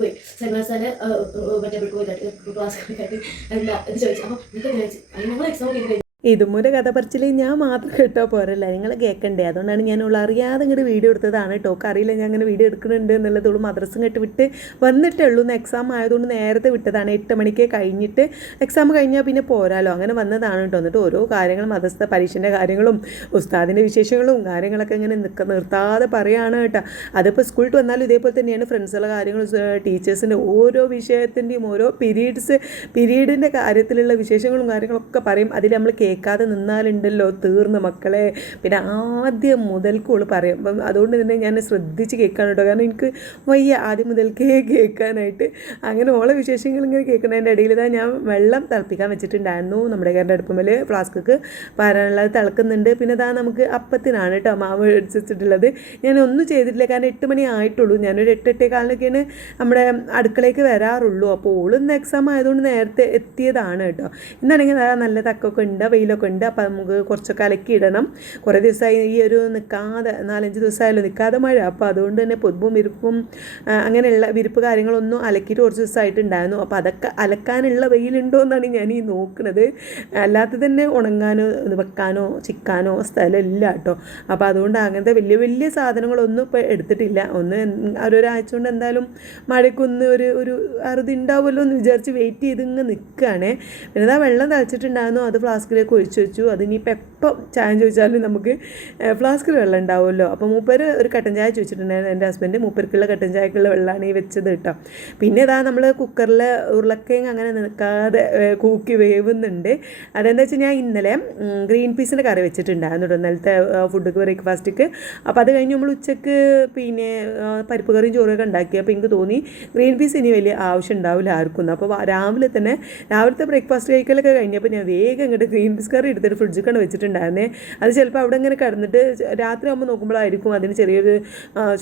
പോയി സെമിനാർസാന് മറ്റേ പോയി ക്ലാസ് ആയിട്ട് അല്ല ഇത് ചോദിച്ചു. അപ്പോൾ നിങ്ങൾക്ക് ചോദിച്ചു ഞങ്ങൾ എക്സാം കഴിഞ്ഞു ഇതുമൂരെ കഥ പറച്ചിൽ ഞാൻ മാത്രം കേട്ടോ പോരല്ല, നിങ്ങൾ കേൾക്കണ്ടേ. അതുകൊണ്ടാണ് ഞാൻ അറിയാതെ ഇങ്ങോട്ട് വീഡിയോ എടുത്തതാണ് കേട്ടോ. അറിയില്ല ഞാൻ അങ്ങനെ വീഡിയോ എടുക്കുന്നുണ്ട് എന്നുള്ളത്. മദ്രസും കെട്ട് വിട്ട് വന്നിട്ടേ ഉള്ളൂ. എക്സാം ആയതുകൊണ്ട് നേരത്തെ വിട്ടതാണ്. 8 മണിക്ക് കഴിഞ്ഞിട്ട് എക്സാം കഴിഞ്ഞാൽ പിന്നെ പോരാലോ, അങ്ങനെ വന്നതാണ് കേട്ടോ. എന്നിട്ട് ഓരോ കാര്യങ്ങളും മദ്രസത്തെ പരീക്ഷൻ്റെ കാര്യങ്ങളും ഉസ്താദിൻ്റെ വിശേഷങ്ങളും കാര്യങ്ങളൊക്കെ ഇങ്ങനെ നിർത്താതെ പറയുകയാണ് കേട്ടോ. അതിപ്പോൾ സ്കൂളിൽ വന്നാലും ഇതേപോലെ തന്നെയാണ്. ഫ്രണ്ട്സുകളുടെ കാര്യങ്ങളും ടീച്ചേഴ്സിൻ്റെ ഓരോ വിഷയത്തിൻ്റെയും ഓരോ പീരീഡിൻ്റെ കാര്യത്തിലുള്ള വിശേഷങ്ങളും കാര്യങ്ങളൊക്കെ പറയും. അതിൽ നമ്മൾ കേൾക്കാതെ നിന്നാലുണ്ടല്ലോ തീർന്ന് മക്കളെ. പിന്നെ ആദ്യം മുതൽക്കോള് പറയും. അപ്പം അതുകൊണ്ട് തന്നെ ഞാൻ ശ്രദ്ധിച്ച് കേൾക്കാൻ കേട്ടോ. കാരണം എനിക്ക് വയ്യ ആദ്യം മുതൽക്കേ കേൾക്കാനായിട്ട്. അങ്ങനെ ഓളെ വിശേഷങ്ങൾ ഇങ്ങനെ കേൾക്കുന്നതിൻ്റെ ഇടയിൽ ഞാൻ വെള്ളം തിളപ്പിക്കാൻ വെച്ചിട്ടുണ്ടായിരുന്നു. നമ്മുടെ കയറിൻ്റെ അടുപ്പുമേൽ ഫ്ലാസ്ക്ക് പാരാനുള്ളത് തിളക്കുന്നുണ്ട്. പിന്നെ നമുക്ക് അപ്പത്തിനാണ് കേട്ടോ മാവ് വെച്ചിട്ടുള്ളത്. ഞാൻ ഒന്നും ചെയ്തിട്ടില്ല, കാരണം 8 മണി ആയിട്ടുള്ളൂ. ഞാനൊരു 8-8:15 നമ്മുടെ അടുക്കളയ്ക്ക് വരാറുള്ളൂ. അപ്പോൾ ഓളിന്ന് എക്സാം ആയതുകൊണ്ട് നേരത്തെ എത്തിയതാണ് കേട്ടോ. ഇന്നാണെങ്കിൽ നല്ല തക്കൊക്കെ ഉണ്ട്, വെയിലൊക്കെ ഉണ്ട്. അപ്പോൾ നമുക്ക് കുറച്ചൊക്കെ അലക്കി ഇടണം. കുറേ ദിവസമായി ഈ ഒരു നിൽക്കാതെ 4-5 ദിവസമായാലും നിൽക്കാതെ മഴ. അപ്പോൾ അതുകൊണ്ട് തന്നെ പൊതുവും വിരിപ്പും അങ്ങനെയുള്ള വിരിപ്പ് കാര്യങ്ങളൊന്നും അലക്കിയിട്ട് കുറച്ച് ദിവസമായിട്ടുണ്ടായിരുന്നു. അപ്പോൾ അതൊക്കെ അലക്കാനുള്ള വെയിലുണ്ടോ എന്നാണ് ഞാൻ ഈ നോക്കുന്നത്. അല്ലാതെ തന്നെ ഉണങ്ങാനോ വെക്കാനോ ചിക്കാനോ സ്ഥലമില്ല കേട്ടോ. അപ്പോൾ അതുകൊണ്ട് അങ്ങനത്തെ വലിയ വലിയ സാധനങ്ങളൊന്നും ഇപ്പോൾ എടുത്തിട്ടില്ല. ഒരാഴ്ച കൊണ്ട് എന്തായാലും മഴയ്ക്കൊന്ന് ഒരു അറുതി ഉണ്ടാവുമല്ലോ എന്ന് വിചാരിച്ച് വെയിറ്റ് ചെയ്ത് ഇങ്ങനെ നിൽക്കുകയാണേ. പിന്നെ വെള്ളം തളിച്ചിട്ടുണ്ടായിരുന്നു, അത് ഫ്ലാസ്കിലേക്ക് ഒഴിച്ചു വെച്ചു. അതിനിപ്പോൾ എപ്പം ചായ ചോദിച്ചാലും നമുക്ക് ഫ്ലാസ്കിൽ വെള്ളം ഉണ്ടാവുമല്ലോ. അപ്പോൾ മൂപ്പര് ഒരു കട്ടൻ ചായ ചോദിച്ചിട്ടുണ്ടായിരുന്നു എൻ്റെ ഹസ്ബൻഡ്. മൂപ്പർക്കുള്ള കട്ടൻ ചായക്കുള്ള വെള്ളമാണ് ഈ വെച്ചത് കേട്ടോ. പിന്നെ നമ്മൾ കുക്കറിൽ ഉരുളക്കിഴങ്ങ് അങ്ങനെ നിൽക്കാതെ കൂക്കി വേവുന്നുണ്ട്. അതെന്താ വെച്ചാൽ ഞാൻ ഇന്നലെ ഗ്രീൻ പീസിൻ്റെ കറി വെച്ചിട്ടുണ്ടായിരുന്നു കേട്ടോ, ഇന്നലത്തെ ഫുഡൊക്കെ ബ്രേക്ക്ഫാസ്റ്റിക്ക്. അപ്പോൾ അത് കഴിഞ്ഞ് നമ്മൾ ഉച്ചക്ക് പിന്നെ പരിപ്പ് കറിയും ചോറൊക്കെ ഉണ്ടാക്കി. അപ്പോൾ എനിക്ക് തോന്നി ഗ്രീൻ പീസ് ഇനി വലിയ ആവശ്യം ഉണ്ടാവില്ല ആർക്കും. അപ്പോൾ രാവിലത്തെ ബ്രേക്ക്ഫാസ്റ്റ് കഴിക്കലൊക്കെ കഴിഞ്ഞപ്പോൾ ഞാൻ വേഗം ഇങ്ങോട്ട് ഗ്രീൻ പീസ് കറി എടുത്തിട്ട് ഫ്രിഡ്ജിൽ കൊണ്ട് വെച്ചിട്ടുണ്ടായിരുന്നേ. അത് ചിലപ്പോൾ അവിടെ ഇങ്ങനെ കിടന്നിട്ട് രാത്രി ആകുമ്പോൾ നോക്കുമ്പോഴായിരിക്കും അതിന് ചെറിയൊരു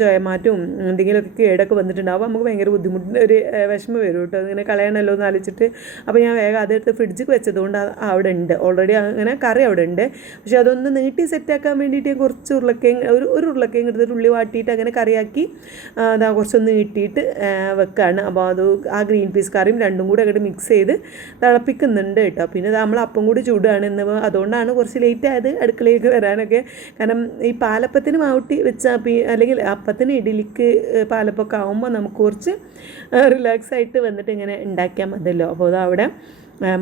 ചൊയമാറ്റവും എന്തെങ്കിലുമൊക്കെ കേടൊക്കെ വന്നിട്ടുണ്ടാവും. അപ്പോൾ നമുക്ക് ഭയങ്കര ബുദ്ധിമുട്ടിൻ്റെ ഒരു വിഷമം വരും കേട്ടോ, അതിങ്ങനെ കളയണമല്ലോ എന്ന് ആലോചിച്ചിട്ട്. അപ്പോൾ ഞാൻ വേഗം അതെടുത്ത് ഫ്രിഡ്ജിൽ വെച്ചതുകൊണ്ട് അവിടെ ഉണ്ട് ഓൾറെഡി. അങ്ങനെ കറി അവിടെ ഉണ്ട്. പക്ഷേ അതൊന്ന് നീട്ടി സെറ്റാക്കാൻ വേണ്ടിയിട്ട് കുറച്ച് ഒരു ഉരുളക്കിഴങ്ങ് എടുത്തിട്ട് ഉള്ളി വാട്ടിയിട്ട് അങ്ങനെ കറിയാക്കി കുറച്ചൊന്ന് നീട്ടിയിട്ട് വെക്കുകയാണ്. അപ്പോൾ അത് ആ ഗ്രീൻ പീസ് കറിയും രണ്ടും കൂടെ അങ്ങോട്ട് മിക്സ് ചെയ്ത് തിളപ്പിക്കുന്നുണ്ട് കേട്ടോ. പിന്നെ നമ്മൾ അപ്പം കൂടി ചൂടാണ് ഇന്ന്. അതുകൊണ്ടാണ് കുറച്ച് ലേറ്റ് ആയത് അടുക്കളയിലേക്ക് വരാനൊക്കെ. കാരണം ഈ പാലപ്പത്തിന് മാവട്ടി വെച്ചാൽ അല്ലെങ്കിൽ അപ്പത്തിന് ഇഡലിക്ക് പാലപ്പൊക്കെ ആകുമ്പോൾ നമുക്ക് കുറച്ച് റിലാക്സ് ആയിട്ട് വന്നിട്ട് ഇങ്ങനെ ഉണ്ടാക്കിയാൽ മതിയല്ലോ. അപ്പോൾ അതവിടെ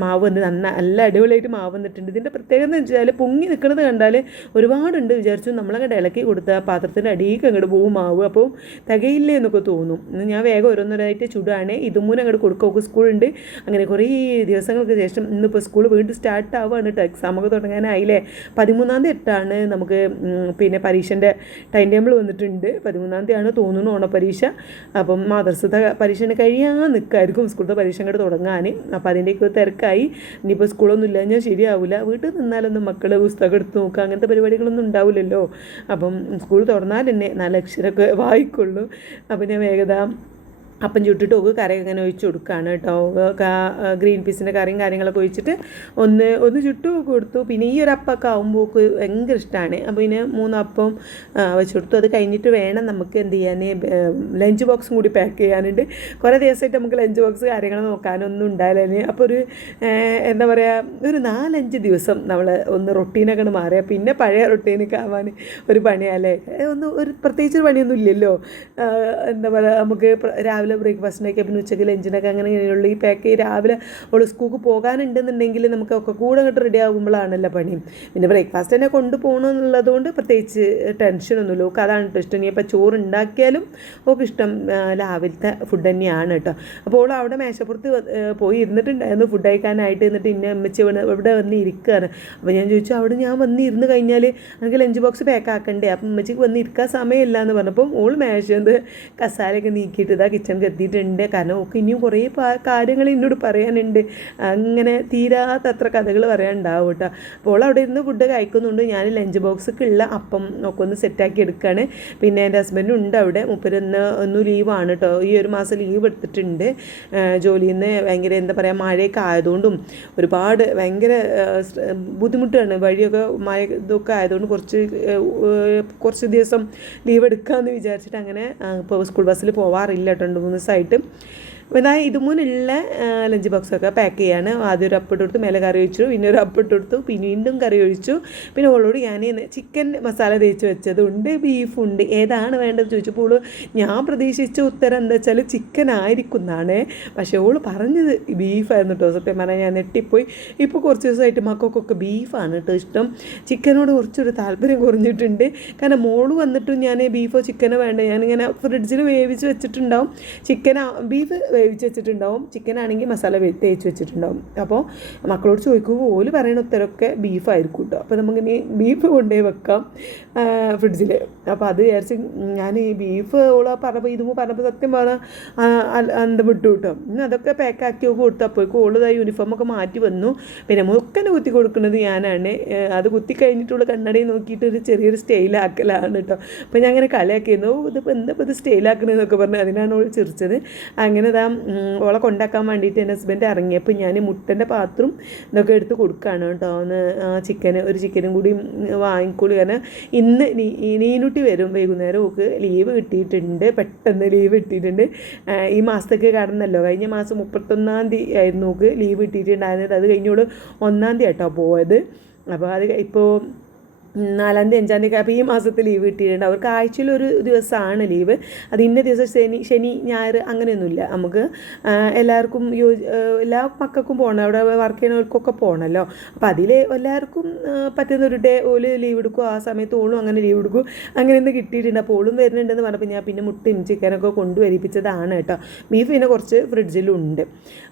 മാവ് വന്ന് നല്ല അടിപൊളിയായിട്ട് മാവ് വന്നിട്ടുണ്ട്. ഇതിൻ്റെ പ്രത്യേകത എന്ന് വെച്ചാൽ പൊങ്ങി നിൽക്കുന്നത് കണ്ടാൽ ഒരുപാടുണ്ട് വിചാരിച്ചു. നമ്മളങ്ങോട്ട് ഇളക്കി കൊടുത്താൽ പാത്രത്തിൻ്റെ അടിയിലേക്ക് അങ്ങോട്ട് പോകും മാവ്. അപ്പോൾ തികയില്ലേ എന്നൊക്കെ തോന്നും. ഞാൻ വേഗം ഓരോന്നോരായിട്ട് ചുടുകയാണ്. ഇതുമൂലം അങ്ങോട്ട് കൊടുക്കുക. സ്കൂളുണ്ട്. അങ്ങനെ കുറേ ദിവസങ്ങൾക്ക് ശേഷം ഇന്നിപ്പോൾ സ്കൂൾ വീണ്ടും സ്റ്റാർട്ട് ആവുകയാണ് കേട്ടോ. എക്സാമൊക്കെ തുടങ്ങാനായില്ലേ. 13-ാം തീയതി ഇട്ടാണ് നമുക്ക് പിന്നെ പരീക്ഷൻ്റെ ടൈം ടേബിൾ വന്നിട്ടുണ്ട്. 13-ാം തീയതിയാണ് തോന്നുന്നു ഓണപ്പരീക്ഷ. അപ്പം മദ്രസത്തെ പരീക്ഷ കഴിയാൻ നിൽക്കായിരിക്കും സ്കൂളത്തെ പരീക്ഷ അങ്ങോട്ട് തുടങ്ങാൻ. അപ്പോൾ അതിൻ്റെയൊക്കെ തിരക്കായി. ഇനിയിപ്പോൾ സ്കൂളൊന്നും ഇല്ല ഞാൻ ശരിയാവില്ല. വീട്ടിൽ നിന്നാലൊന്നും മക്കൾ പുസ്തകം എടുത്ത് നോക്കുക അങ്ങനത്തെ പരിപാടികളൊന്നും ഉണ്ടാവില്ലല്ലോ. അപ്പം സ്കൂൾ തുറന്നാൽ തന്നെ 4 അക്ഷരമൊക്കെ വായിക്കുള്ളൂ. അപ്പം ഞാൻ വേഗത അപ്പം ചുട്ടിട്ട് ഒക്കെ കറി അങ്ങനെ ഒഴിച്ച് കൊടുക്കുകയാണ് കേട്ടോ. ഗ്രീൻ പീസിൻ്റെ കറിയും കാര്യങ്ങളൊക്കെ ഒഴിച്ചിട്ട് ഒന്ന് ചുട്ടു കൊടുത്തു. പിന്നെ ഈ ഒരു അപ്പമൊക്കെ ആകുമ്പോൾ ഭയങ്കര ഇഷ്ടമാണ്. അപ്പോൾ പിന്നെ 3 അപ്പം വെച്ച് കൊടുത്തു. അത് കഴിഞ്ഞിട്ട് വേണം നമുക്ക് എന്ത് ചെയ്യാൻ, ലഞ്ച് ബോക്സും കൂടി പാക്ക് ചെയ്യാനുണ്ട്. കുറേ ദിവസമായിട്ട് നമുക്ക് ലഞ്ച് ബോക്സ് കാര്യങ്ങൾ നോക്കാനൊന്നും ഉണ്ടായില്ല. അപ്പോൾ എന്താ പറയുക, ഒരു 4-5 ദിവസം നമ്മൾ ഒന്ന് റൊട്ടീനൊക്കെ മാറിയാൽ പിന്നെ പഴയ റൊട്ടീനൊക്കെ ആവാൻ ഒരു പണിയല്ലേ. ഒരു പ്രത്യേകിച്ചൊരു പണിയൊന്നും ഇല്ലല്ലോ. എന്താ പറയുക, നമുക്ക് രാവിലെ ബ്രേക്ക്ഫാസ്റ്റിനൊക്കെ പിന്നെ ഉച്ചയ്ക്ക് ലഞ്ചിനൊക്കെ അങ്ങനെ ഇങ്ങനെയുള്ള ഈ പാക്ക് രാവിലെ അവൾ സ്കൂൾക്ക് പോകാനുണ്ടെന്നുണ്ടെങ്കിൽ നമുക്ക് ഒക്കെ കൂടെ അങ്ങോട്ട് റെഡി ആകുമ്പോഴാണല്ലോ പണിയും. പിന്നെ ബ്രേക്ക്ഫാസ്റ്റ് തന്നെ കൊണ്ടുപോകണമെന്നുള്ളതുകൊണ്ട് പ്രത്യേകിച്ച് ടെൻഷനൊന്നുമില്ല. ഓക്കെ അതാണ് കേട്ടോ ഇഷ്ടം. ഇനിയിപ്പോൾ ചോറ് ഉണ്ടാക്കിയാലും ഒക്കെ ഇഷ്ടം രാവിലത്തെ ഫുഡ് തന്നെയാണ് കേട്ടോ. അപ്പോൾ അവിടെ മേശപ്പുറത്ത് പോയി ഇരുന്നിട്ടുണ്ടായിരുന്നു ഫുഡ് കഴിക്കാനായിട്ട്. എന്നിട്ട് ഇന്നെ അമ്മച്ചി ഇവിടെ വന്ന് ഇരിക്കുകയാണ്. അപ്പോൾ ഞാൻ ചോദിച്ചു, അവിടെ ഞാൻ വന്ന് ഇരുന്ന് കഴിഞ്ഞാൽ എനിക്ക് ലഞ്ച് ബോക്സ് പാക്ക് ആക്കണ്ടേ? അപ്പം അമ്മച്ചിക്ക് വന്ന് ഇരിക്കാൻ സമയമില്ല എന്ന് പറഞ്ഞപ്പം ഓൾ മേശന്ന് കസാലയൊക്കെ നീക്കിയിട്ട് ഇതാ കിച്ചൺ എത്തിയിട്ടുണ്ട്. കാരണം ഒക്കെ ഇനിയും കുറേ കാര്യങ്ങൾ എന്നോട് പറയാനുണ്ട്. അങ്ങനെ തീരാത്തത്ര കഥകൾ പറയാനുണ്ടാവും കേട്ടോ. അപ്പോൾ അവിടെ ഇരുന്ന് ഫുഡ് കഴിക്കുന്നുണ്ട്. ഞാൻ ലഞ്ച് ബോക്സൊക്കെയുള്ള അപ്പം ഒക്കെ ഒന്ന് സെറ്റാക്കി എടുക്കുകയാണ്. പിന്നെ എൻ്റെ ഹസ്ബൻഡും ഉണ്ട് അവിടെ. ഒന്നും ലീവാണ് കേട്ടോ. ഈ ഒരു മാസം ലീവ് എടുത്തിട്ടുണ്ട് ജോലിയിൽ നിന്ന്. ഭയങ്കര എന്താ പറയുക, മഴയൊക്കെ ആയതുകൊണ്ടും ഒരുപാട് ഭയങ്കര ബുദ്ധിമുട്ടാണ്. വഴിയൊക്കെ മഴ ഇതൊക്കെ ആയതുകൊണ്ട് കുറച്ച് ദിവസം ലീവ് എടുക്കാമെന്ന് വിചാരിച്ചിട്ട് അങ്ങനെ ഇപ്പോൾ സ്കൂൾ ബസ്സിൽ പോവാറില്ല കേട്ടോ. 2-3 ദിവസമായിട്ട്. അപ്പോൾ ഞാൻ ഇതുമുന്നുള്ള ലഞ്ച് ബോക്സൊക്കെ പാക്ക് ചെയ്യാണ്. ആദ്യം ഒരു അപ്പം ഇട്ട് മേലെ കറി ഒഴിച്ചു, പിന്നെ ഒരു അപ്പം ഇട്ട് കൊടുത്തു, പിന്നെ വീണ്ടും കറി ഒഴിച്ചു. പിന്നെ ഓളോട് ഞാൻ ചിക്കൻ മസാല തേച്ച് വെച്ചതുണ്ട്, ബീഫുണ്ട്, ഏതാണ് വേണ്ടത് ചോദിച്ചപ്പോൾ ഞാൻ പ്രതീക്ഷിച്ച ഉത്തരം എന്താ വെച്ചാൽ ചിക്കൻ ആയിരിക്കും എന്നാണ്. പക്ഷേ ഓള് പറഞ്ഞത് ബീഫായിരുന്നു കേട്ടോ. സത്യം പറഞ്ഞാൽ ഞാൻ നെട്ടിപ്പോയി. ഇപ്പോൾ കുറച്ച് ദിവസമായിട്ട് മക്കൾക്കൊക്കെ ബീഫാണ് കേട്ടോ ഇഷ്ടം. ചിക്കനോട് കുറച്ചൊരു താല്പര്യം കുറഞ്ഞിട്ടുണ്ട്. കാരണം മോള് വന്നിട്ടും ഞാൻ ബീഫോ ചിക്കനോ വേണ്ട, ഞാനിങ്ങനെ ഫ്രിഡ്ജിൽ വേവിച്ച് വെച്ചിട്ടുണ്ടാവും. ബീഫ് വേവിച്ച് വെച്ചിട്ടുണ്ടാവും, ചിക്കൻ ആണെങ്കിൽ മസാല തേച്ച് വെച്ചിട്ടുണ്ടാവും. അപ്പോൾ മക്കളോട് ചോദിക്കുമ്പോൾ ഓല് പറയുന്ന ഉത്തരമൊക്കെ ബീഫായിരിക്കും കേട്ടോ. അപ്പോൾ നമുക്കിനി ബീഫ് കൊണ്ടുപോയി വെക്കാം ഫ്രിഡ്ജിൽ. അപ്പോൾ അത് വിചാരിച്ച് ഞാൻ ഈ ബീഫ് ഓള് പറഞ്ഞപ്പോൾ സത്യം പറഞ്ഞാൽ അന്തം വിട്ടു കേട്ടോ. അതൊക്കെ പാക്കാക്കി കൊടുത്തു. അപ്പോഴേക്കും ഓള് യൂണിഫോമൊക്കെ മാറ്റി വന്നു. പിന്നെ മുക്കനെ കുത്തി കൊടുക്കുന്നത് ഞാനാണ്. അത് കുത്തി കഴിഞ്ഞിട്ടുള്ള കണ്ണടയിൽ നോക്കിയിട്ട് ഒരു ചെറിയൊരു സ്റ്റൈലാക്കലാണ് കേട്ടോ. അപ്പോൾ ഞാൻ അങ്ങനെ കളിയാക്കിയിരുന്നു, ഇതിപ്പോൾ എന്താ ഇത് സ്റ്റൈലാക്കണമെന്നൊക്കെ പറഞ്ഞു. അതിനാണ് ഓൾ ചിരിച്ചത്. അങ്ങനെ ഓളെ കൊണ്ടാക്കാൻ വേണ്ടിയിട്ട് എൻ്റെ ഹസ്ബൻഡ് ഇറങ്ങിയപ്പോൾ ഞാൻ മുട്ടൻ്റെ പാത്രം ഇതൊക്കെ എടുത്ത് കൊടുക്കുകയാണ് കേട്ടോ. ഒന്ന് ഒരു ചിക്കനും കൂടി വാങ്ങിക്കോളൂ. കാരണം ഇന്ന് നീനുട്ടി വരും വൈകുന്നേരം. ഓക്ക് ലീവ് കിട്ടിയിട്ടുണ്ട്, പെട്ടെന്ന് ലീവ് കിട്ടിയിട്ടുണ്ട്. ഈ മാസത്തേക്ക് കടന്നല്ലോ, കഴിഞ്ഞ മാസം 31-ാം തീയതി ആയിരുന്നു ഓക്ക് ലീവ് കിട്ടിയിട്ടുണ്ടായിരുന്നത്. അത് കഴിഞ്ഞോട് 1-ാം തീയതി കേട്ടോ പോയത്. അപ്പോൾ അത് ഇപ്പോൾ 4-ാം തീയതി 5-ാം തീയതി അപ്പോൾ ഈ മാസത്തിൽ ലീവ് കിട്ടിയിട്ടുണ്ട്. അവർക്ക് ആഴ്ചയിലൊരു ദിവസമാണ് ലീവ്. അത് ഇന്ന ദിവസം ശനി ഞായർ അങ്ങനെയൊന്നുമില്ല. നമുക്ക് എല്ലാവർക്കും എല്ലാ മക്കൾക്കും പോകണം, അവിടെ വർക്ക് ചെയ്യുന്നവർക്കൊക്കെ പോകണമല്ലോ. അപ്പോൾ അതിൽ എല്ലാവർക്കും പറ്റുന്നൊരു ഡേ ഓല് ലീവ് എടുക്കും. ആ സമയത്ത് ഓളും അങ്ങനെ ലീവ് എടുക്കും. അങ്ങനെയൊന്ന് കിട്ടിയിട്ടുണ്ട്. അപ്പോൾ ഓളും വരുന്നുണ്ടെന്ന് പറഞ്ഞപ്പോൾ ഞാൻ പിന്നെ മുട്ടയും ചിക്കനൊക്കെ കൊണ്ടുവരിപ്പിച്ചതാണ് കേട്ടോ. ബീഫ് പിന്നെ കുറച്ച് ഫ്രിഡ്ജിലുണ്ട്.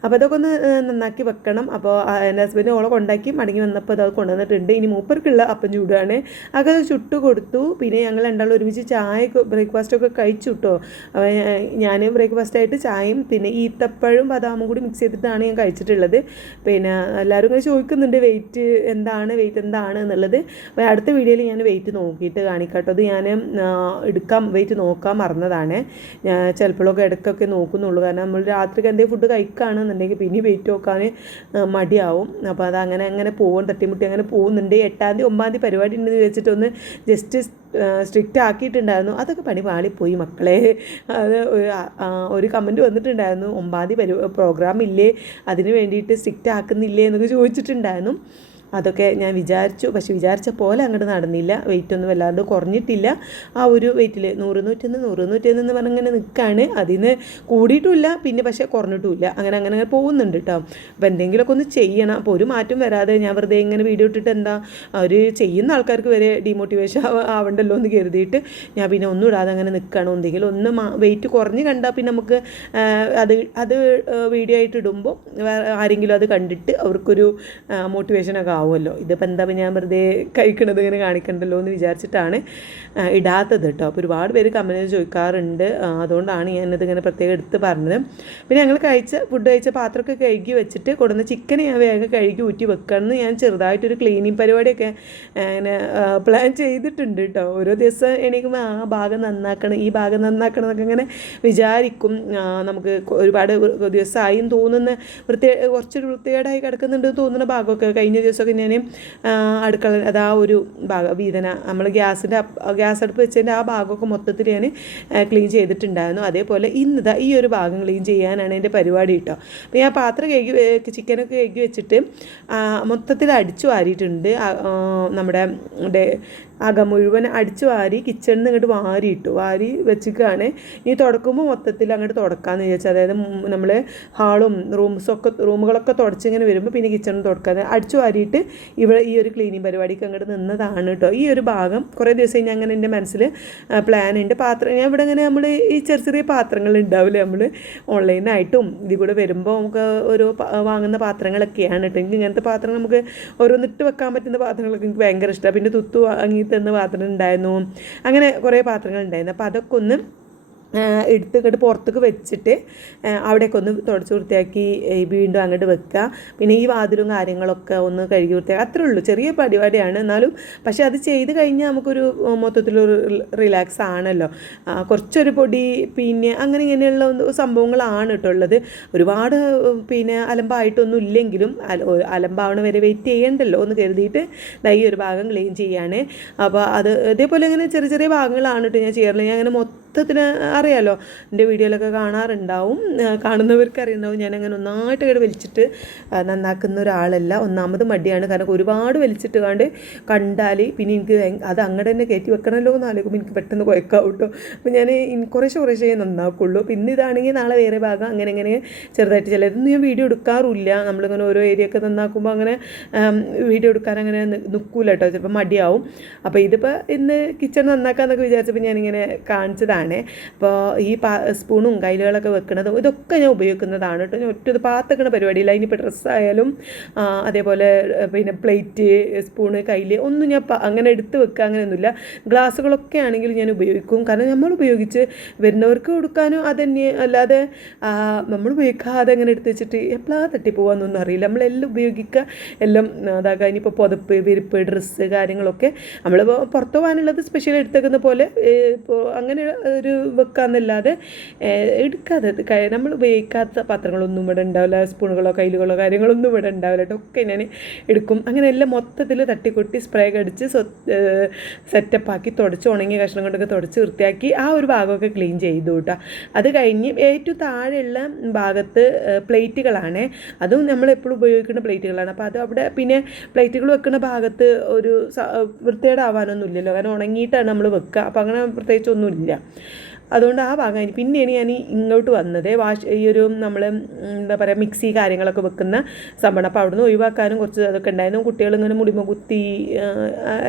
അപ്പോൾ അതൊക്കെ ഒന്ന് നന്നാക്കി വെക്കണം. അപ്പോൾ എൻ്റെ ഹസ്ബൻഡ് ഓളെ കൊണ്ടാക്കി മടങ്ങി വന്നപ്പോൾ അത് കൊണ്ടുവന്നിട്ടുണ്ട്. ഇനി മൂപ്പർക്കുള്ള അപ്പം ചൂടാണ്. അത് ചുട്ട് കൊടുത്തു. പിന്നെ ഞങ്ങൾ രണ്ടാളും ഒരുമിച്ച് ബ്രേക്ക്ഫാസ്റ്റൊക്കെ കഴിച്ചു കേട്ടോ. ഞാൻ ബ്രേക്ക്ഫാസ്റ്റായിട്ട് ചായയും പിന്നെ ഈത്തപ്പഴവും ബദാമും കൂടി മിക്സ് ചെയ്തിട്ടാണ് ഞാൻ കഴിച്ചിട്ടുള്ളത്. പിന്നെ എല്ലാവരും ഇങ്ങനെ ചോദിക്കുന്നുണ്ട് വെയിറ്റ് എന്താണ് എന്നുള്ളത്. അപ്പോൾ അടുത്ത വീഡിയോയിൽ ഞാൻ വെയിറ്റ് നോക്കിയിട്ട് കാണിക്കാട്ടോ. അത് ഞാൻ വെയിറ്റ് നോക്കാൻ മറന്നതാണ്. ഞാൻ ചിലപ്പോഴൊക്കെ ഇടയ്ക്കൊക്കെ നോക്കുന്നുള്ളൂ. കാരണം നമ്മൾ രാത്രിക്ക് എന്തെങ്കിലും ഫുഡ് കഴിക്കുകയാണെന്നുണ്ടെങ്കിൽ പിന്നെ വെയിറ്റ് നോക്കാൻ മടിയാവും. അപ്പോൾ അത് അങ്ങനെ പോകും, തട്ടിമുട്ടി അങ്ങനെ പോകുന്നുണ്ട്. 8-ാം തീയതി 9-ാം തീയതി പരിപാടി ഉണ്ടെന്ന് വെച്ചിട്ടൊന്ന് ജസ്റ്റ് സ്ട്രിക്റ്റ് ആക്കിയിട്ടുണ്ടായിരുന്നു. അതൊക്കെ പണി പാളിപ്പോയി മക്കളെ. അത് ഒരു കമൻറ്റ് വന്നിട്ടുണ്ടായിരുന്നു, 9-ാം തീയതി പ്രോഗ്രാം ഇല്ലേ, അതിന് വേണ്ടിയിട്ട് സ്ട്രിക്റ്റ് ആക്കുന്നില്ലേ എന്നൊക്കെ ചോദിച്ചിട്ടുണ്ടായിരുന്നു. അതൊക്കെ ഞാൻ വിചാരിച്ചു, പക്ഷെ വിചാരിച്ച പോലെ അങ്ങോട്ട് നടന്നില്ല. വെയിറ്റൊന്നും വല്ലാണ്ട് കുറഞ്ഞിട്ടില്ല. ആ ഒരു വെയിറ്റിൽ 100-101 എന്ന് പറഞ്ഞിങ്ങനെ നിൽക്കുകയാണ്. അതിന് കൂടിയിട്ടുമില്ല, പിന്നെ പക്ഷേ കുറഞ്ഞിട്ടുമില്ല. അങ്ങനെ പോകുന്നുണ്ട് കേട്ടോ. അപ്പോൾ എന്തെങ്കിലുമൊക്കെ ഒന്ന് ചെയ്യണം. അപ്പോൾ ഒരു മാറ്റം വരാതെ ഞാൻ വെറുതെ ഇങ്ങനെ വീഡിയോ ഇട്ടിട്ട് എന്താ, അവർ ചെയ്യുന്ന ആൾക്കാർക്ക് വരെ ഡീമോട്ടിവേഷൻ ആവണ്ടല്ലോ എന്ന് കരുതിയിട്ട് ഞാൻ പിന്നെ ഒന്നും ഇടാതെ അങ്ങനെ നിൽക്കണം. എന്തെങ്കിലും ഒന്ന് വെയിറ്റ് കുറഞ്ഞ് കണ്ടാൽ പിന്നെ നമുക്ക് അത് വീഡിയോ ആയിട്ട് ഇടുമ്പോൾ ആരെങ്കിലും അത് കണ്ടിട്ട് അവർക്കൊരു മോട്ടിവേഷനൊക്കെ ആവുമല്ലോ. ഇതിപ്പോൾ എന്താ ഞാൻ വെറുതെ കഴിക്കണത് ഇങ്ങനെ കാണിക്കണ്ടല്ലോ എന്ന് വിചാരിച്ചിട്ടാണ് ഇടാത്തത് കേട്ടോ. അപ്പോൾ ഒരുപാട് പേര് കമൻറ്റ് ചോദിക്കാറുണ്ട്. അതുകൊണ്ടാണ് ഞാനിത് ഇങ്ങനെ പ്രത്യേകം എടുത്ത് പറഞ്ഞത്. പിന്നെ ഞങ്ങൾ ഫുഡ് കഴിച്ച പാത്രമൊക്കെ കഴുകി വെച്ചിട്ട് കൊടുന്ന ചിക്കൻ ഞാൻ വേഗം കഴുകി ഊറ്റി വെക്കണമെന്ന് ഞാൻ ചെറുതായിട്ടൊരു ക്ലീനിങ് പരിപാടിയൊക്കെ അങ്ങനെ പ്ലാൻ ചെയ്തിട്ടുണ്ട് കേട്ടോ. ഓരോ ദിവസം എണീക്കുമ്പോൾ ആ ഭാഗം നന്നാക്കണം, ഈ ഭാഗം നന്നാക്കണം എന്നൊക്കെ ഇങ്ങനെ വിചാരിക്കും. നമുക്ക് ഒരുപാട് ദിവസമായും തോന്നുന്ന കുറച്ചൊരു വൃത്തികേടായി കിടക്കുന്നുണ്ട് തോന്നുന്ന ഭാഗമൊക്കെ കഴിഞ്ഞ ദിവസമൊക്കെ ഞാൻ അടുക്കള അതാ ഒരു ഭാഗം വീതന നമ്മൾ ഗ്യാസ് അടുപ്പ് വെച്ചതിൻ്റെ ആ ഭാഗമൊക്കെ മൊത്തത്തിൽ ഞാൻ ക്ലീൻ ചെയ്തിട്ടുണ്ടായിരുന്നു. അതേപോലെ ഇന്നിതാ ഈ ഒരു ഭാഗം ക്ലീൻ ചെയ്യാനാണ് എൻ്റെ പരിപാടി കേട്ടോ. അപ്പോൾ ഞാൻ പാത്രം ചിക്കനൊക്കെ കഴുകി വെച്ചിട്ട് മൊത്തത്തിൽ അടിച്ചു വാരിയിട്ടുണ്ട്. നമ്മുടെ അകം മുഴുവൻ അടിച്ചു വാരി കിച്ചണിൽ നിന്ന് ഇങ്ങോട്ട് വാരി വെച്ചിട്ടാണ്. ഇനി തുടക്കുമ്പോൾ മൊത്തത്തിൽ അങ്ങോട്ട് തുടക്കാമെന്ന് വിചാരിച്ചു. അതായത് നമ്മൾ ഹാളും റൂമുകളൊക്കെ തുടച്ചിങ്ങനെ വരുമ്പോൾ പിന്നെ കിച്ചണിൽ തുടക്കാതെ അടിച്ചു വാരിയിട്ട് ഇവിടെ ഈ ഒരു ക്ലീനിങ് പരിപാടിക്ക് അങ്ങോട്ട് നിന്നതാണ് കേട്ടോ. ഈ ഒരു ഭാഗം കുറേ ദിവസം ഞാൻ അങ്ങനെ എൻ്റെ മനസ്സിൽ പ്ലാൻ ഉണ്ട്. ഞാൻ ഇവിടെ ഇങ്ങനെ നമ്മൾ ഈ ചെറിയ പാത്രങ്ങൾ ഉണ്ടാവില്ലേ, നമ്മൾ ഓൺലൈനായിട്ടും ഇതിൽ കൂടെ വരുമ്പോൾ നമുക്ക് ഓരോ വാങ്ങുന്ന പാത്രങ്ങളൊക്കെയാണ് കേട്ടോ. എനിക്ക് ഇങ്ങനത്തെ പാത്രങ്ങൾ നമുക്ക് ഓരോന്നിട്ട് വെക്കാൻ പറ്റുന്ന പാത്രങ്ങളൊക്കെ എനിക്ക് ഭയങ്കര ഇഷ്ടമാണ്. പിന്നെ തുത്തു വാങ്ങി തന്ന പാത്രം ഉണ്ടായിരുന്നു, അങ്ങനെ കുറേ പാത്രങ്ങൾ ഉണ്ടായിരുന്നു. അപ്പോൾ അതൊക്കെ ഒന്ന് എടുത്തിങ്ങോട്ട് പുറത്തേക്ക് വെച്ചിട്ട് അവിടെയൊക്കെ ഒന്ന് തുടച്ച് വൃത്തിയാക്കി വീണ്ടും അങ്ങോട്ട് വെക്കുക. പിന്നെ ഈ വാതിലും കാര്യങ്ങളൊക്കെ ഒന്ന് കഴുകി വൃത്തിയാക്കുക. അത്രേ ഉള്ളൂ, ചെറിയ പരിപാടിയാണ്. എന്നാലും പക്ഷേ അത് ചെയ്ത് കഴിഞ്ഞാൽ നമുക്കൊരു മൊത്തത്തിലൊരു റിലാക്സ് ആണല്ലോ. കുറച്ചൊരു പൊടി പിന്നെ ഇങ്ങനെയുള്ള സംഭവങ്ങളാണ് കേട്ടോ ഉള്ളത്. ഒരുപാട് പിന്നെ അലമ്പായിട്ടൊന്നും ഇല്ലെങ്കിലും അലമ്പാവണ വരെ വെയിറ്റ് ചെയ്യണ്ടല്ലോ എന്ന് കരുതിയിട്ട് ഈ ഒരു ഭാഗം ക്ലീൻ ചെയ്യാണ്. അപ്പോൾ അത് ഇതേപോലെ ഇങ്ങനെ ചെറിയ ഭാഗങ്ങളാണ് കേട്ടോ ഞാൻ ചെയ്യാറില്ല. ഞാൻ അങ്ങനെ മൊത്തത്തിന് അറിയാലോ, എൻ്റെ വീഡിയോയിലൊക്കെ കാണാറുണ്ടാവും, കാണുന്നവർക്ക് അറിയുണ്ടാവും. ഞാനങ്ങനെ ഒന്നായിട്ട് ഇവിടെ വലിച്ചിട്ട് നന്നാക്കുന്ന ഒരാളല്ല. ഒന്നാമത് മടിയാണ്, കാരണം ഒരുപാട് വലിച്ചിട്ട് കണ്ടാൽ പിന്നെ എനിക്ക് അത് അങ്ങോട്ട് തന്നെ കയറ്റി വെക്കണമല്ലോ എന്ന് ആലോചിക്കുമ്പോൾ എനിക്ക് പെട്ടെന്ന് കുഴക്കാവും കേട്ടോ. അപ്പോൾ ഞാൻ കുറേശ്ശേ നന്നാക്കുള്ളൂ. പിന്നെ ഇതാണെങ്കിൽ നാളെ വേറെ ഭാഗം അങ്ങനെ ചെറുതായിട്ട് ചിലതൊന്നും ഞാൻ വീഡിയോ എടുക്കാറില്ല. നമ്മളിങ്ങനെ ഓരോ ഏരിയ ഒക്കെ നന്നാക്കുമ്പോൾ അങ്ങനെ വീഡിയോ എടുക്കാൻ അങ്ങനെ നിൽക്കൂല കേട്ടോ, ചിലപ്പോൾ മടിയാവും. അപ്പോൾ ഇതിപ്പോൾ ഇന്ന് കിച്ചൺ നന്നാക്കാമെന്നൊക്കെ വിചാരിച്ചപ്പോൾ ഞാനിങ്ങനെ കാണിച്ചതാണ്. അപ്പോൾ ഈ സ്പൂണും കയ്യിലുകളൊക്കെ വെക്കുന്നതും ഇതൊക്കെ ഞാൻ ഉപയോഗിക്കുന്നതാണ് കേട്ടോ. ഞാൻ ഒറ്റ പാത്തക്കണ പരിപാടിയില്ല. ഇനിയിപ്പോൾ ഡ്രസ്സായാലും അതേപോലെ പിന്നെ പ്ലേറ്റ്, സ്പൂണ്, കയ്യിൽ ഒന്നും ഞാൻ അങ്ങനെ എടുത്ത് വെക്കുക അങ്ങനെയൊന്നുമില്ല. ഗ്ലാസ്സുകളൊക്കെ ആണെങ്കിൽ ഞാൻ ഉപയോഗിക്കും, കാരണം നമ്മൾ ഉപയോഗിച്ച് വരുന്നവർക്ക് കൊടുക്കാനും അതന്നെ, അല്ലാതെ നമ്മൾ ഉപയോഗിക്കാതെ അങ്ങനെ എടുത്ത് വെച്ചിട്ട് എപ്പോഴാണ് തട്ടിപ്പോവാന്നൊന്നും അറിയില്ല. നമ്മളെല്ലാം ഉപയോഗിക്കുക, എല്ലാം അതാക്കുക. ഇനിയിപ്പോൾ പുതപ്പ്, വിരിപ്പ്, ഡ്രസ്സ് കാര്യങ്ങളൊക്കെ നമ്മൾ പുറത്ത് പോകാനുള്ളത് സ്പെഷ്യൽ എടുത്തേക്കുന്ന പോലെ ഇപ്പോൾ അങ്ങനെ ഒരു വെക്കാമെന്നല്ലാതെ എടുക്കാതെ നമ്മൾ ഉപയോഗിക്കാത്ത പാത്രങ്ങളൊന്നും ഇവിടെ ഉണ്ടാവില്ല. സ്പൂണുകളോ കയ്യിലുകളോ കാര്യങ്ങളൊന്നും ഇവിടെ ഉണ്ടാവില്ല കേട്ടോ. ഒക്കെ ഞാൻ എടുക്കും. അങ്ങനെ എല്ലാം മൊത്തത്തിൽ തട്ടിക്കൊട്ടി സ്പ്രേ അടിച്ച് സെറ്റപ്പാക്കി തുടച്ച് ഉണങ്ങിയ കഷ്ണം കൊണ്ടൊക്കെ തുടച്ച് വൃത്തിയാക്കി ആ ഒരു ഭാഗമൊക്കെ ക്ലീൻ ചെയ്തു കേട്ടോ. അത് കഴിഞ്ഞ് ഏറ്റവും താഴെയുള്ള ഭാഗത്ത് പ്ലേറ്റുകളാണ്, അതും നമ്മളെപ്പോഴും ഉപയോഗിക്കുന്ന പ്ലേറ്റുകളാണ്. അപ്പോൾ അത് അവിടെ പിന്നെ പ്ലേറ്റുകൾ വെക്കുന്ന ഭാഗത്ത് ഒരു വൃത്തികേടാവാനൊന്നും ഇല്ലല്ലോ, കാരണം ഉണങ്ങിയിട്ടാണ് നമ്മൾ വെക്കുക. അപ്പോൾ അങ്ങനെ പ്രത്യേകിച്ചൊന്നുമില്ല. അതുകൊണ്ട് ആ ഭാഗം പിന്നെയാണ് ഞാൻ ഇങ്ങോട്ട് വന്നത്. ഈ ഒരു നമ്മൾ എന്താ പറയുക മിക്സി കാര്യങ്ങളൊക്കെ വെക്കുന്ന സംഭവം. അപ്പോൾ അവിടുന്ന് ഒഴിവാക്കാനും കുറച്ച് അതൊക്കെ ഉണ്ടായിരുന്നു. കുട്ടികളിങ്ങനെ മുടിമ കുത്തി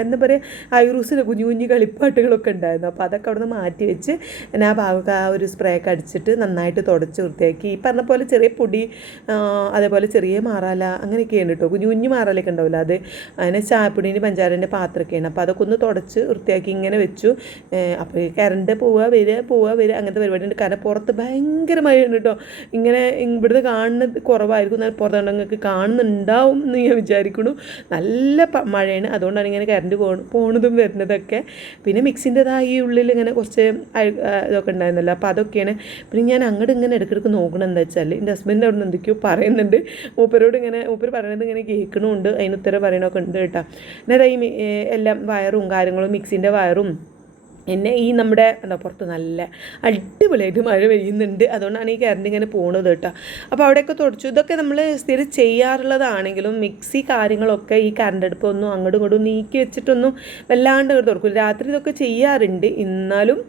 എന്താ പറയുക ഐറൂസിൻ്റെ കുഞ്ഞു കുഞ്ഞു കളിപ്പാട്ടുകളൊക്കെ ഉണ്ടായിരുന്നു. അപ്പോൾ അതൊക്കെ അവിടുന്ന് മാറ്റി വെച്ച് ഞാൻ ആ ഭാഗമൊക്കെ ആ ഒരു സ്പ്രേ ഒക്കെ അടിച്ചിട്ട് നന്നായിട്ട് തുടച്ച് വൃത്തിയാക്കി. ഈ പറഞ്ഞ പോലെ ചെറിയ പൊടി, അതേപോലെ ചെറിയ മാറാല അങ്ങനെയൊക്കെയാണ് കേട്ടോ. കുഞ്ഞു കുഞ്ഞു മാറാലൊക്കെ ഉണ്ടാവില്ല, അത് അതിനെ ചായപ്പൊടീൻ്റെ പഞ്ചാരൻ്റെ പാത്രമൊക്കെയാണ്. അപ്പോൾ അതൊക്കെ ഒന്ന് തുടച്ച് വൃത്തിയാക്കി ഇങ്ങനെ വെച്ചു. അപ്പോൾ കറണ്ട് പോവുക വരിക അങ്ങനത്തെ പരിപാടി ഉണ്ട്. കാരണം പുറത്ത് ഭയങ്കര മഴയുണ്ട് കേട്ടോ. ഇങ്ങനെ ഇവിടുന്ന് കാണുന്നത് കുറവായിരിക്കും, എന്നാൽ പുറത്തുണ്ടെങ്കിൽ കാണുന്നുണ്ടാവും എന്ന് ഞാൻ വിചാരിക്കുന്നു. നല്ല മഴയാണ്, അതുകൊണ്ടാണ് ഇങ്ങനെ കറണ്ട് പോണതും വരുന്നതൊക്കെ. പിന്നെ മിക്സിൻ്റെതായ ഈ ഉള്ളിൽ ഇങ്ങനെ കുറച്ച് ഇതൊക്കെ ഉണ്ടായിരുന്നല്ലോ, അപ്പോൾ അതൊക്കെയാണ്. പിന്നെ ഞാൻ അങ്ങോട്ട് ഇങ്ങനെ ഇടയ്ക്കിടയ്ക്ക് നോക്കണം. എന്താ വെച്ചാൽ എൻ്റെ ഹസ്ബൻഡ് അവിടെ നിന്ന് എന്തൊക്കെയോ പറയുന്നുണ്ട്, മൂപ്പരോട് മൂപ്പർ പറയണത് ഇങ്ങനെ കേൾക്കണമുണ്ട്, അതിന് ഉത്തരം പറയണമൊക്കെ ഉണ്ട് കേട്ടോ. എന്നാൽ ഈ എല്ലാം വയറും കാര്യങ്ങളും മിക്സിൻ്റെ വയറും പിന്നെ ഈ നമ്മുടെ എന്താ പുറത്ത് നല്ല അടിപൊളിയായിട്ട് മഴ പെയ്യുന്നുണ്ട്, അതുകൊണ്ടാണ് ഈ കറണ്ട് ഇങ്ങനെ പോണത് കേട്ടോ. അപ്പോൾ അവിടെയൊക്കെ തുടച്ചു. ഇതൊക്കെ നമ്മൾ സ്ഥിരം ചെയ്യാറുള്ളതാണെങ്കിലും മിക്സി കാര്യങ്ങളൊക്കെ ഈ കറണ്ട് അടുപ്പൊന്നും അങ്ങോട്ടും ഇങ്ങോട്ടും നീക്കി വെച്ചിട്ടൊന്നും വല്ലാണ്ട് തുറക്കില്ല. രാത്രി ഇതൊക്കെ ചെയ്യാറുണ്ട്, എന്നാലും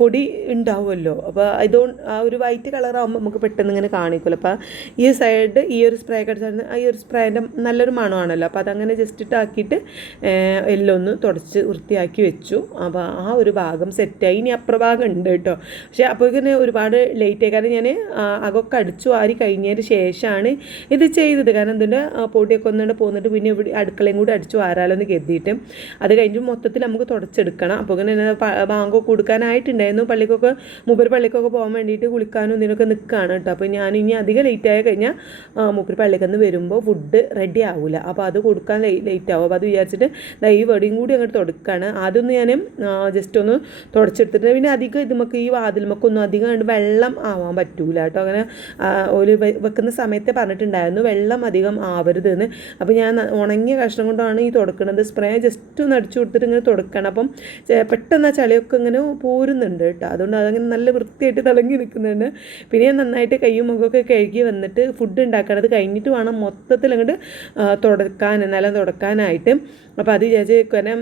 പൊടി ഉണ്ടാവുമല്ലോ. അപ്പോൾ ഇതുകൊണ്ട് ആ ഒരു വൈറ്റ് കളറാകുമ്പോൾ നമുക്ക് പെട്ടെന്ന് ഇങ്ങനെ കാണിക്കുമല്ലോ. അപ്പോൾ ഈ സൈഡ് ഈ ഒരു സ്പ്രേ കടിച്ചാൽ ഈ ഒരു സ്പ്രേൻ്റെ നല്ലൊരു മണമാണല്ലോ. അപ്പോൾ അതങ്ങനെ ജസ്റ്റ് ഇട്ടാക്കിയിട്ട് എല്ലാം ഒന്ന് തുടച്ച് വൃത്തിയാക്കി വെച്ചു. അപ്പോൾ ആ ഒരു ഭാഗം സെറ്റായി. ഇനി അപ്രഭാഗം ഉണ്ട് കേട്ടോ. പക്ഷേ അപ്പോൾ ഇങ്ങനെ ഒരുപാട് ലേറ്റായി, കാരണം ഞാൻ അകൊക്കെ അടിച്ചു വാരി കഴിഞ്ഞതിന് ശേഷമാണ് ഇത് ചെയ്തത്. കാരണം എന്തിൻ്റെ പൊടിയൊക്കെ ഒന്നുകൊണ്ട് പോന്നിട്ട് പിന്നെ ഇവിടെ അടുക്കളയും കൂടി അടിച്ചു വാരാലോ എന്ന് കരുതിയിട്ട് അത് കഴിഞ്ഞ് മൊത്തത്തിൽ നമുക്ക് തുടച്ചെടുക്കണം. അപ്പോൾ ഇങ്ങനെ ബാങ്കൊക്കെ കൊടുക്കാനായിട്ടുണ്ടായിരുന്നു. മൂപ്പര് പള്ളിക്കൊക്കെ പോകാൻ വേണ്ടിയിട്ട് കുളിക്കാനും ഇതിനൊക്കെ നിൽക്കുകയാണ് കേട്ടോ. അപ്പോൾ ഞാൻ ഇനി അധികം ലേറ്റായി കഴിഞ്ഞാൽ മൂപ്പര് പള്ളിക്കൊന്ന് വരുമ്പോൾ ഫുഡ് റെഡി ആവില്ല. അപ്പോൾ അത് കൊടുക്കാൻ ലേറ്റ് ആവും. അപ്പോൾ അത് വിചാരിച്ചിട്ട് ഈ വെടിയും കൂടി അങ്ങോട്ട് തുടക്കുകയാണ്. ആദ്യമൊന്ന് ഞാൻ ജസ്റ്റ് ഒന്ന് തുടച്ചെടുത്തിട്ട് പിന്നെ അധികം ഇതുമൊക്കെ ഈ വാതിലുമൊക്കൊന്നും അധികം വെള്ളം ആവാൻ പറ്റൂല കേട്ടോ. അങ്ങനെ ഒരു വെക്കുന്ന സമയത്ത് പറഞ്ഞിട്ടുണ്ടായിരുന്നു വെള്ളം അധികം ആവരുതെന്ന്. അപ്പോൾ ഞാൻ ഉണങ്ങിയ കഷ്ണം കൊണ്ടാണ് ഈ തുടക്കുന്നത്. സ്പ്രേ ജസ്റ്റ് ഒന്ന് അടിച്ചു കൊടുത്തിട്ട് ഇങ്ങനെ തുടക്കണം. അപ്പം പെട്ടെന്ന് ആ ചളിയൊക്കെ ഇങ്ങനെ പോരുന്നുണ്ട് കേട്ടോ. അതുകൊണ്ട് അതങ്ങനെ നല്ല വൃത്തിയായിട്ട് തിളങ്ങി നിൽക്കുന്നുണ്ട്. പിന്നെ ഞാൻ നന്നായിട്ട് കയ്യും മുഖമൊക്കെ കഴുകി വന്നിട്ട് ഫുഡ് ഉണ്ടാക്കണത് കഴിഞ്ഞിട്ട് വേണം മൊത്തത്തിൽ അങ്ങോട്ട് നിലം തുടക്കാനായിട്ട്. അപ്പോൾ അത് വിചാരിച്ച് കാരണം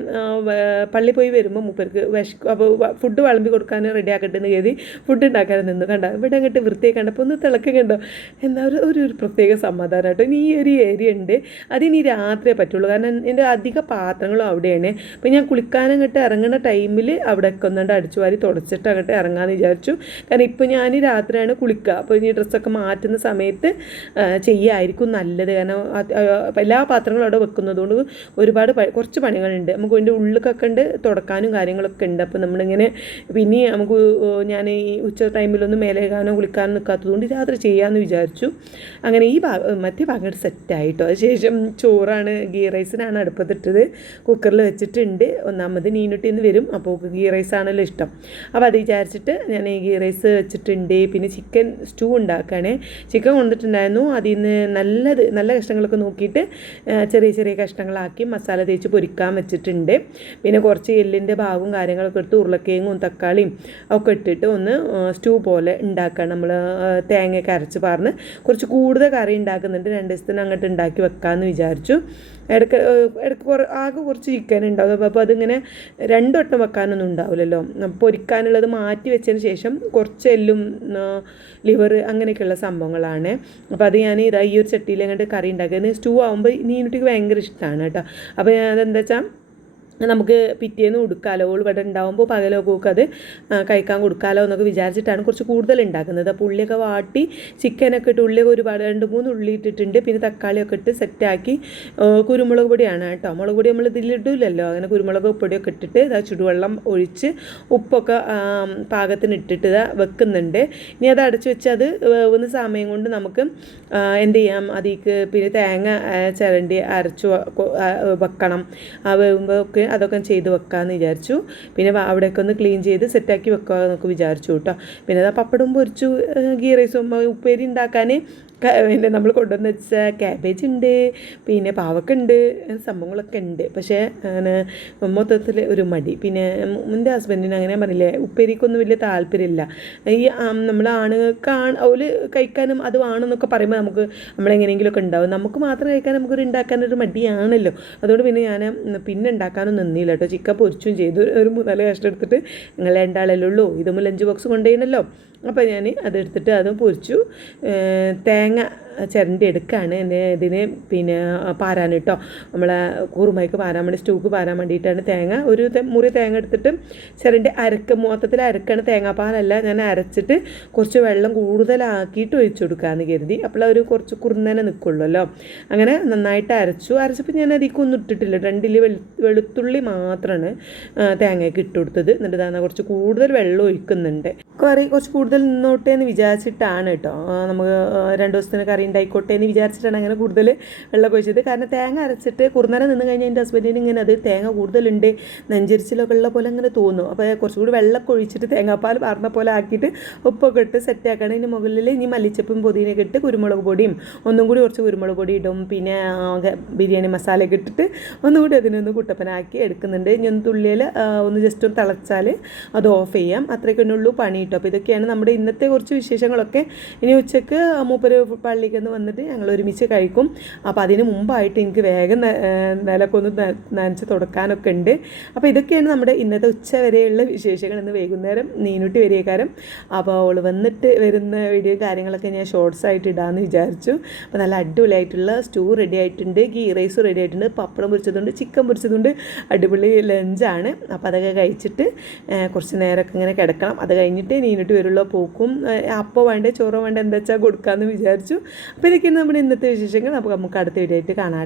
പള്ളി പോയി വരുമ്പോൾ മൂപ്പർക്ക് വിശക്കും. അപ്പോൾ ഫുഡ് വിളമ്പി കൊടുക്കാൻ റെഡി ആക്കട്ടെ എന്ന് കരുതി ഫുഡ് ഉണ്ടാക്കാൻ നിന്ന് കണ്ടോ. ഇവിടെ അങ്ങോട്ട് വൃത്തിയായി കണ്ടപ്പോൾ ഒന്ന് തിളക്കം കണ്ടോ. എന്താ ഒരു പ്രത്യേക സമാധാനം കേട്ടോ. ഇനി ഈ ഒരു ഏരിയ ഉണ്ട്, അതിനി രാത്രിയേ പറ്റുള്ളൂ, കാരണം എൻ്റെ അധിക പാത്രങ്ങളും അവിടെയാണ്. അപ്പോൾ ഞാൻ കുളിക്കാനങ്ങോട്ട് ഇറങ്ങുന്ന ടൈമിൽ അവിടെയൊക്കെ ഒന്നുകൊണ്ട് അടിച്ചു വാരി തുടച്ചിട്ട് അങ്ങോട്ട് ഇറങ്ങാമെന്ന് വിചാരിച്ചു. കാരണം ഇപ്പോൾ ഞാൻ രാത്രിയാണ് കുളിക്കുക. അപ്പോൾ ഇനി ഡ്രസ്സൊക്കെ മാറ്റുന്ന സമയത്ത് ചെയ്യുമായിരിക്കും നല്ലത്. കാരണം എല്ലാ പാത്രങ്ങളും അവിടെ വെക്കുന്നതുകൊണ്ട് ഒരുപാട് കുറച്ച് പണികളുണ്ട്. നമുക്ക് അതിൻ്റെ ഉള്ളിലൊക്കെ ഉണ്ട് തുടക്കാനും കാര്യങ്ങളൊക്കെ ഉണ്ട്. അപ്പോൾ നമ്മളിങ്ങനെ പിന്നെ നമുക്ക് ഞാൻ ഈ ഉച്ച ടൈമിലൊന്നും മേലേക്കാനോ കുളിക്കാനോ നിൽക്കാത്തതുകൊണ്ട് രാത്രി ചെയ്യാമെന്ന് വിചാരിച്ചു. അങ്ങനെ ഈ മറ്റേ ഭാഗം സെറ്റായിട്ടോ. അതിനുശേഷം ചോറാണ്, ഗീ റൈസിനാണ് അടുപ്പത്തിട്ടത്, കുക്കറിൽ വെച്ചിട്ടുണ്ട്. ഒന്നാമത് നീനുട്ടിന്ന് വരും, അപ്പോൾ ഗീ റൈസാണല്ലോ ഇഷ്ടം. അപ്പോൾ അത് വിചാരിച്ചിട്ട് ഞാൻ ഈ ഗീ റൈസ് വെച്ചിട്ടുണ്ട്. പിന്നെ ചിക്കൻ സ്റ്റൂ ഉണ്ടാക്കുകയാണ്. ചിക്കൻ കൊണ്ടിട്ടുണ്ടായിരുന്നു, അതിൽ നിന്ന് നല്ല കഷ്ണങ്ങളൊക്കെ നോക്കിയിട്ട് ചെറിയ ചെറിയ കഷ്ണങ്ങളാക്കി മസാല തേച്ച് പൊരിക്കാൻ വെച്ചിട്ടുണ്ട്. പിന്നെ കുറച്ച് എല്ലിൻ്റെ ഭാഗവും കാര്യങ്ങളൊക്കെ എടുത്ത് ഉരുളക്കിഴങ്ങും തക്കാളിയും ഒക്കെ ഇട്ടിട്ട് ഒന്ന് സ്റ്റൂ പോലെ ഉണ്ടാക്കുകയാണ്. നമ്മൾ തേങ്ങയൊക്കെ അരച്ച് പറഞ്ഞ് കുറച്ച് കൂടുതൽ കറി ഉണ്ടാക്കുന്നുണ്ട്. 2 ദിവസത്തിന് അങ്ങോട്ട് ഉണ്ടാക്കി വെക്കാമെന്ന് വിചാരിച്ചു. ഇടയ്ക്ക് ആകെ കുറച്ച് ചിക്കൻ ഉണ്ടാവും. അപ്പോൾ അതിങ്ങനെ 2 വട്ടം വെക്കാനൊന്നും ഉണ്ടാവില്ലല്ലോ. പൊരിക്കാനുള്ളത് മാറ്റി വെച്ചതിന് ശേഷം കുറച്ച് എല്ലും ലിവർ അങ്ങനെയൊക്കെയുള്ള സംഭവങ്ങളാണ്. അപ്പോൾ അത് ഞാൻ ഈ ഒരു ചട്ടിയിൽ അങ്ങോട്ട് കറി ഉണ്ടാക്കിയത്. സ്റ്റൂ ആകുമ്പോൾ നീനുട്ടിക്ക് ഭയങ്കര ഇഷ്ടമാണ് കേട്ടോ. അപ്പോൾ അതെന്താ വെച്ചാൽ നമുക്ക് പിറ്റേന്ന് കൊടുക്കാമല്ലോ, ഓൾ ഇവിടെ ഉണ്ടാകുമ്പോൾ പകലൊക്കെ അത് കഴിക്കാൻ കൊടുക്കാമല്ലോ എന്നൊക്കെ വിചാരിച്ചിട്ടാണ് കുറച്ച് കൂടുതൽ ഉണ്ടാക്കുന്നത്. അപ്പോൾ ഉള്ളിയൊക്കെ വാട്ടി ചിക്കനൊക്കെ ഇട്ട് ഉള്ളിയൊക്കെ ഒരുപാട് 2-3 ഉള്ളി ഇട്ടിട്ടുണ്ട്. പിന്നെ തക്കാളിയൊക്കെ ഇട്ട് സെറ്റാക്കി കുരുമുളക് പൊടിയാണ് കേട്ടോ. മുളക് പൊടി നമ്മൾ ഇതിലിടില്ലല്ലോ, അങ്ങനെ കുരുമുളക് പൊടിയൊക്കെ ഇട്ടിട്ട് ഇതാ ചുടുവെള്ളം ഒഴിച്ച് ഉപ്പൊക്കെ പാകത്തിന് ഇട്ടിട്ട് ഇതാ വെക്കുന്നുണ്ട്. ഇനി അത് അടച്ച് വെച്ച് അത് വേവുന്ന സമയം കൊണ്ട് നമുക്ക് എന്ത് ചെയ്യാം, അതിലേക്ക് പിന്നെ തേങ്ങ ചിരണ്ടി അരച്ച് വെക്കണം. ആ വേവുമ്പോൾ ഒക്കെ അതൊക്കെ ചെയ്ത് വെക്കാമെന്ന് വിചാരിച്ചു. പിന്നെ അവിടെയൊക്കെ ഒന്ന് ക്ലീൻ ചെയ്ത് സെറ്റാക്കി വെക്കുക എന്നൊക്കെ വിചാരിച്ചു കേട്ടോ. പിന്നെ അത് പപ്പടം പൊരിച്ചു, ഗീ റൈസും ഉപ്പേരി ഉണ്ടാക്കാൻ പിന്നെ നമ്മൾ കൊണ്ടുവന്ന് വെച്ച ക്യാബേജ് ഉണ്ട്, പിന്നെ പാവക്കുണ്ട്, സംഭവങ്ങളൊക്കെ ഉണ്ട്. പക്ഷേ മൊത്തത്തിൽ ഒരു മടി. പിന്നെ എൻ്റെ ഹസ്ബൻഡിന് അങ്ങനെ പറഞ്ഞില്ലേ, ഉപ്പേരിക്കൊന്നും വലിയ താല്പര്യമില്ല. ഈ നമ്മൾ ആണുങ്ങൾക്ക് അവർ കഴിക്കാനും അത് വേണമെന്നൊക്കെ പറയുമ്പോൾ നമുക്ക് നമ്മളെങ്ങനെയെങ്കിലുമൊക്കെ ഉണ്ടാവും. നമുക്ക് മാത്രം കഴിക്കാൻ നമുക്കൊരു ഉണ്ടാക്കാനൊരു മടിയാണല്ലോ. അതുകൊണ്ട് പിന്നെ ഞാൻ പിന്നെ ഉണ്ടാക്കാനൊന്നും നിന്നില്ല കേട്ടോ. ചിക്കൻ പൊരിച്ചും ചെയ്തു. ഒരു 3-4 കഷ്ണം എടുത്തിട്ട് നിങ്ങൾ 2 ആളല്ലേ ഉള്ളൂ, ഇതുമ്പോൾ ലഞ്ച് ബോക്സ് കൊണ്ടുപോയിനല്ലോ. അപ്പോൾ ഞാൻ അതെടുത്തിട്ട് അതും പൊരിച്ചു. തേങ്ങ ചിരണ്ടി എടുക്കുകയാണ് ഇതിന് പിന്നെ പാരാൻ കേട്ടോ. നമ്മളെ കുറുമയ്ക്ക് പാരാൻ വേണ്ടി, സ്റ്റൂക്ക് പാരാൻ വേണ്ടിയിട്ടാണ് തേങ്ങ ഒരു മുറി തേങ്ങ എടുത്തിട്ട് ചിരണ്ടി മൊത്തത്തിൽ അരക്കാണ്. തേങ്ങാപ്പാലല്ല, ഞാൻ അരച്ചിട്ട് കുറച്ച് വെള്ളം കൂടുതലാക്കിയിട്ട് ഒഴിച്ചു കൊടുക്കാമെന്ന് കരുതി. അപ്പോൾ ഒരു കുറച്ച് കുറുന്നനെ നിൽക്കുള്ളൂ. അങ്ങനെ നന്നായിട്ട് അരച്ചപ്പോൾ ഞാൻ അതിക്കൊന്നും ഇട്ടിട്ടില്ല. 2 വെളുത്തുള്ളി മാത്രമാണ് തേങ്ങയ്ക്ക് ഇട്ട് കൊടുത്തത്. എന്നിട്ട് തന്നെ കുറച്ച് കൂടുതൽ വെള്ളം ഒഴിക്കുന്നുണ്ട്. കറി കുറച്ച് കൂടുതൽ നിന്നോട്ടെ എന്ന് വിചാരിച്ചിട്ടാണ് കേട്ടോ. നമുക്ക് 2 ദിവസത്തിന് കറി ഉണ്ടായിക്കോട്ടെ എന്ന് വിചാരിച്ചിട്ടാണ് അങ്ങനെ കൂടുതൽ വെള്ളം ഒഴിച്ചത്. കാരണം തേങ്ങ അരച്ചിട്ട് കുറുനര നിന്ന് കഴിഞ്ഞാൽ എൻ്റെ ഹസ്ബൻഡിന് ഇങ്ങനെ അത് തേങ്ങ കൂടുതലുണ്ട്, നെഞ്ചരിച്ചിലൊക്കെ ഉള്ള പോലെ അങ്ങനെ തോന്നും. അപ്പോൾ കുറച്ചുകൂടി വെള്ളമൊക്കെ ഒഴിച്ചിട്ട് തേങ്ങാപ്പാൽ പറഞ്ഞ പോലെ ആക്കിയിട്ട് ഉപ്പൊക്കെ ഇട്ട് സെറ്റാക്കണം. ഇതിന് മുകളിൽ ഇനി മല്ലിച്ചപ്പും പുതിനയൊക്കെ ഇട്ട് കുരുമുളക് പൊടിയും ഒന്നും കൂടി കുറച്ച് കുരുമുളക് പൊടി ഇടും. പിന്നെ ബിരിയാണി മസാലയൊക്കെ ഇട്ടിട്ട് ഒന്നുകൂടി അതിനൊന്ന് കുട്ടപ്പനാക്കി എടുക്കുന്നുണ്ട്. ഇനി ഒന്ന് തുള്ളിയിൽ ഒന്ന് ജസ്റ്റ് ഒന്ന് തിളച്ചാൽ അത് ഓഫ് ചെയ്യാം. അത്രയൊക്കെ ഉള്ളൂ പണി കേട്ടോ. അപ്പോൾ ഇതൊക്കെയാണ് നമ്മുടെ ഇന്നത്തെ കുറച്ച് വിശേഷങ്ങളൊക്കെ. ഇനി ഉച്ചയ്ക്ക് മൂപ്പര് പള്ളിക്ക് വന്നിട്ട് ഞങ്ങൾ ഒരുമിച്ച് കഴിക്കും. അപ്പോൾ അതിന് മുമ്പായിട്ട് എനിക്ക് വേഗം നിലക്കൊന്ന് നനച്ച് തുടക്കാനൊക്കെ ഉണ്ട്. അപ്പോൾ ഇതൊക്കെയാണ് നമ്മുടെ ഇന്നത്തെ ഉച്ച വരെയുള്ള വിശേഷങ്ങൾ. ഇന്ന് വൈകുന്നേരം നീനുട്ടി വരികക്കാരം. അപ്പോൾ അവൾ വന്നിട്ട് വരുന്ന വീഡിയോ കാര്യങ്ങളൊക്കെ ഞാൻ ഷോർട്സ് ആയിട്ട് ഇടാമെന്ന് വിചാരിച്ചു. അപ്പോൾ നല്ല അടിപൊളിയായിട്ടുള്ള സ്റ്റൂ റെഡി ആയിട്ടുണ്ട്, ഗീ റൈസ് റെഡി ആയിട്ടുണ്ട്, പപ്പടം പൊരിച്ചതുണ്ട്, ചിക്കൻ പൊരിച്ചതുണ്ട്. അടിപൊളി ലഞ്ചാണ്. അപ്പോൾ അതൊക്കെ കഴിച്ചിട്ട് കുറച്ച് നേരമൊക്കെ ഇങ്ങനെ കിടക്കണം. അത് കഴിഞ്ഞിട്ട് നീനുട്ടി വരുള്ള പോക്കും അപ്പോൾ വേണ്ടേ ചോറോ വേണ്ട എന്താ വെച്ചാൽ കൊടുക്കാമെന്ന് വിചാരിച്ചു. അപ്പോൾ ഇതൊക്കെയാണ് നമ്മുടെ ഇന്നത്തെ വിശേഷങ്ങൾ. അപ്പോൾ നമുക്ക് അടുത്ത വീഡിയോ ആയിട്ട് കാണാം.